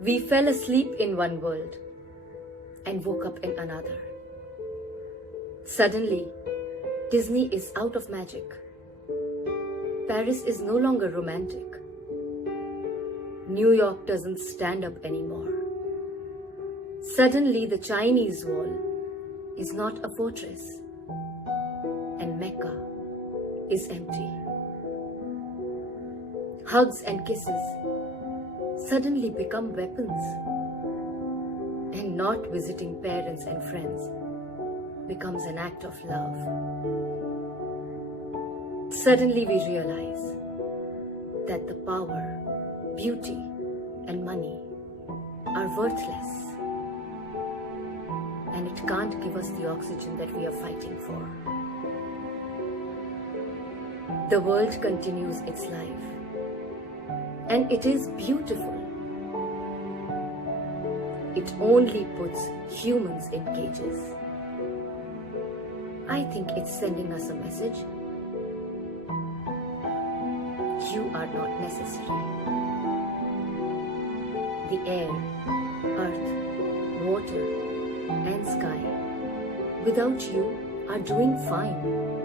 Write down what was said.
We fell asleep in one world and woke up in another. Suddenly, Disney is out of magic. Paris is no longer romantic. New York doesn't stand up anymore. Suddenly, the Chinese wall is not a fortress, and Mecca is empty. Hugs and kisses suddenly become weapons, and not visiting parents and friends becomes an act of love. Suddenly we realize that the power, beauty, and money are worthless, and it can't give us the oxygen that we are fighting for. The world continues its life, and it is beautiful. It only puts humans in cages. I think it's sending us a message. You are not necessary. The air, earth, water, and sky without you are doing fine.